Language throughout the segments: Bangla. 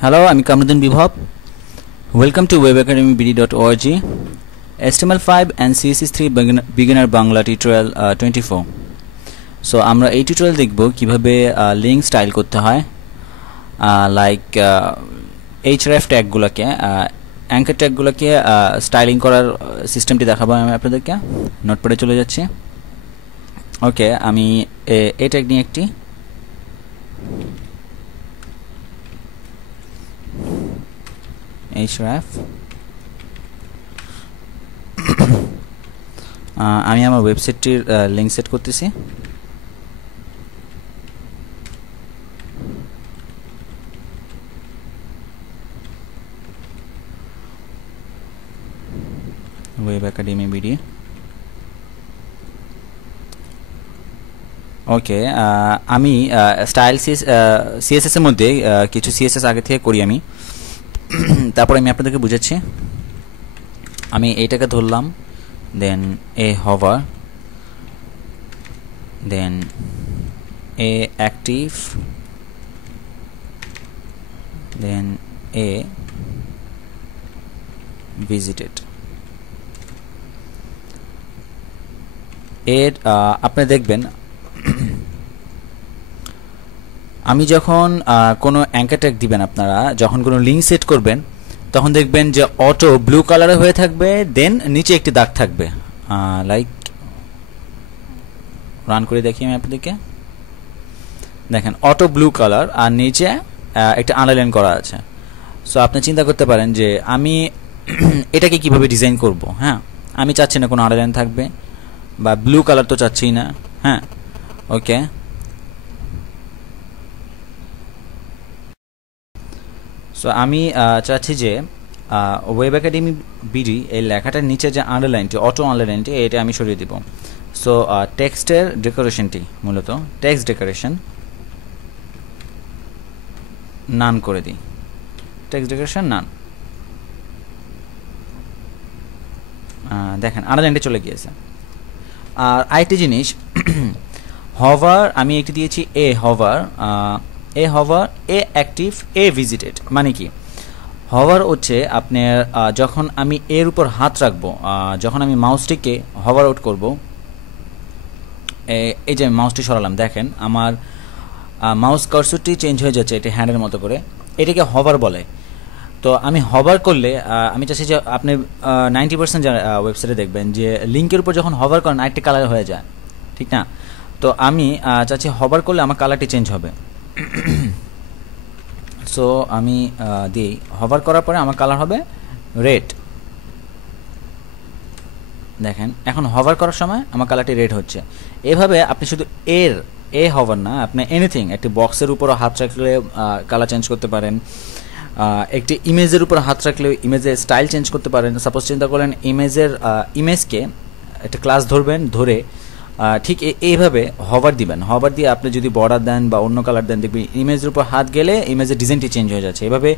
Hello, I'm Kamruddin Bibhav. Welcome to webacademybd.org. HTML5 and CSS3 beginner Bangla tutorial 24. So আমরা এই টিউটোরিয়াল দেখব কিভাবে লিংক স্টাইল করতে হয়, লাইক href ট্যাগগুলোকে অ্যাঙ্কার ট্যাগগুলোকে স্টাইলিং করার সিস্টেমটি দেখাবো আমি আপনাদেরকে। নোটপ্যাডে চলে যাচ্ছি। ওকে, আমি এই ট্যাগ নিয়ে একটি href আমি আমার ওয়েবসাইটটির লিংক সেট করতেছি। Web academy BD. ওকে, আমি স্টাইল সিএসএস এর মধ্যে কিছু সিএসএস আগে থেকে করি আমি, তারপর আমি আপনাদেরকে বুঝাচ্ছি। আমি এইটাকে ধরলাম, দেন এ hover, দেন এ active, দেন এ visited। এর আপনি দেখবেন আমি যখন কোনো অ্যাঙ্কার ট্যাগ দিবেন, আপনারা যখন কোনো লিঙ্ক সেট করবেন তখন দেখবেন যে অটো ব্লু কালারে হয়ে থাকবে, দেন নিচে একটি দাগ থাকবে। লাইক রান করে দেখি আমি আপনাদেরকে। দেখেন অটো ব্লু কালার আর নিচে একটা আন্ডারলাইন করা আছে। সো আপনি চিন্তা করতে পারেন যে আমি এটাকে কিভাবে ডিজাইন করব। হ্যাঁ, আমি চাচ্ছি না কোনো আন্ডারলাইন থাকবে, বা ব্লু কালার তো চাচ্ছি না। হ্যাঁ, ওকে, সো আমি চাচ্ছি যে ওয়েব একাডেমি বিডি এই লেখাটার নিচে যে আন্ডারলাইনটি, অটো আন্ডারলাইনটি, এটা আমি সরিয়ে দিব। সো টেক্সটের ডেকোরেশনটি মূলত টেক্সট ডেকোরেশন নান করে দিই। টেক্সট ডেকোরেশন নান। দেখেন আন্ডারলাইনটি চলে গিয়েছে। আর আরেকটি জিনিস, হভার আমি একটি দিয়েছি এ হভার, এ অ্যাক্টিভ, এ ভিজিটেড। মানে কি, হভার হচ্ছে আপনার যখন আমি এর উপর হাত রাখবো, যখন আমি মাউসটিকে হভার আউট করব, এই যে মাউসটি সরালাম, দেখেন আমার মাউস কার্সরটি চেঞ্জ হয়ে যাচ্ছে, এটি হ্যান্ডের মতো করে, এটাকে হভার বলে। তো আমি হভার করলে আমি চাচ্ছি যে আপনি 90% যারা ওয়েবসাইটে দেখবেন যে লিঙ্কের উপর যখন হভার করেন আরেকটি কালার হয়ে যায়, ঠিক না? তো আমি চাচ্ছি হভার করলে আমার কালারটি চেঞ্জ হবে। সো আমি দিই হভার করার পরে আমার কালার হবে রেড। দেখেন এখন হভার করার সময় আমার কালারটি রেড হচ্ছে। এভাবে আপনি শুধু এ হভার না, আপনি এনিথিং, একটি বক্সের উপরও হাত রাখলে কালার চেঞ্জ করতে পারেন, একটি ইমেজের উপর হাত রাখলে ইমেজের স্টাইল চেঞ্জ করতে পারেন। সাপোজ চিন্তা করেন ইমেজকে একটা ক্লাস ধরবেন, ধরে ঠিক এইভাবে হভার দিবেন। হভার দিয়ে আপনি যদি বর্ডার দেন বা অন্য কালার দেন, দেখবেন ইমেজের উপর হাত গেলে ইমেজের ডিজাইনটি চেঞ্জ হয়ে যাচ্ছে। এভাবে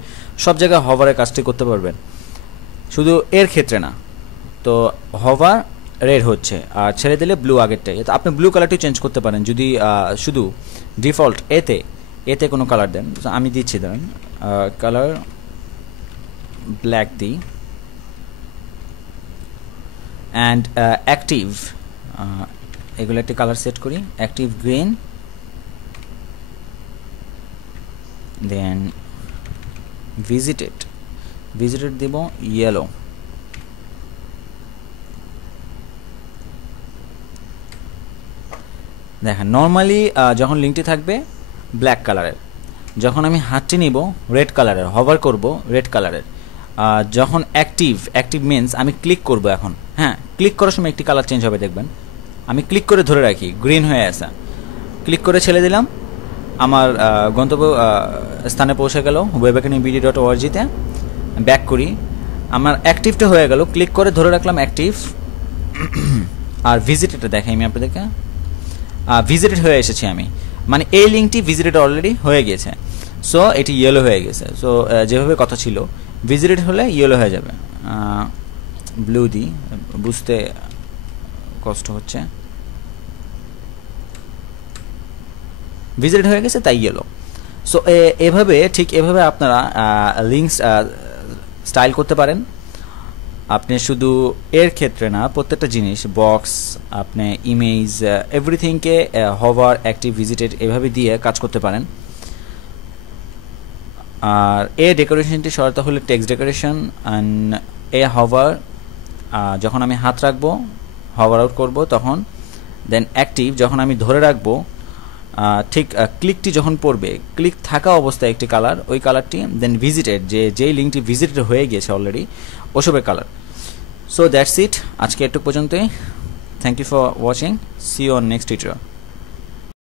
সব জায়গায় হভারের কাজটি করতে পারবেন, শুধু এর ক্ষেত্রে না। তো হভার রেড হচ্ছে আর ছেড়ে দিলে ব্লু আগেরটাই। তো আপনি ব্লু কালারটি চেঞ্জ করতে পারেন যদি শুধু ডিফল্ট এতে কোনো কালার দেন। আমি দিচ্ছি, ধরেন কালার ব্ল্যাক দিই, অ্যান্ড অ্যাক্টিভ, এগুলো একটি কালার সেট করি, অ্যাক্টিভ গ্রিন, দেন ভিজিটেড দেব ইয়েলো। দেখেন নর্মালি যখন লিঙ্কটি থাকবে ব্ল্যাক কালারের, যখন আমি হাতটি নিব রেড কালারের, হভার করব রেড কালারের। যখন অ্যাক্টিভ মিনস আমি ক্লিক করব এখন, হ্যাঁ, ক্লিক করার সময় একটি কালার চেঞ্জ হবে, দেখবেন আমি ক্লিক করে ধরে রাখি, গ্রিন হয়ে আসা, ক্লিক করে ছেড়ে দিলাম, আমার গন্তব্য স্থানে পৌঁছে গেল webacademybd.org-তে। ব্যাক করি, আমার অ্যাক্টিভটা হয়ে গেল, ক্লিক করে ধরে রাখলাম অ্যাক্টিভ। আর ভিজিটেডটা দেখাই আমি আপনাদেরকে, ভিজিটেড হয়ে এসেছি আমি, মানে এই লিঙ্কটি ভিজিটেড অলরেডি হয়ে গেছে। সো এটি ইয়েলো হয়ে গেছে। সো যেভাবে কথা ছিল, ভিজিটেড হলে ইয়েলো হয়ে যাবে। ব্লু দিই, বুঝতে কষ্ট হচ্ছে। ভিজিটেড হয়ে গেছে তাই ইয়েলো। সো এভাবে আপনারা লিঙ্কস স্টাইল করতে পারেন। আপনি শুধু এর ক্ষেত্রে না, প্রত্যেকটা জিনিস, বক্স, আপনি ইমেজ, এভরিথিংকে হভার, অ্যাক্টিভ, ভিজিটেড এভাবে দিয়ে কাজ করতে পারেন। আর ডেকোরেশনটি সরাতে হলে টেক্সট ডেকোরেশন, অ্যান্ড হভার, যখন আমি হাত রাখবো, হভার আউট করব তখন, দেন অ্যাক্টিভ যখন আমি ধরে রাখবো, ঠিক ক্লিকটি যখন পড়বে, ক্লিক থাকা অবস্থায় একটি কালার, ওই কালারটি, দেন ভিজিটেড যেই লিঙ্কটি ভিজিটেড হয়ে গিয়েছে অলরেডি ওসবের কালার। সো দ্যাটস ইট, আজকে একটু পর্যন্তই। Thank you for watching, see you on next tutorial.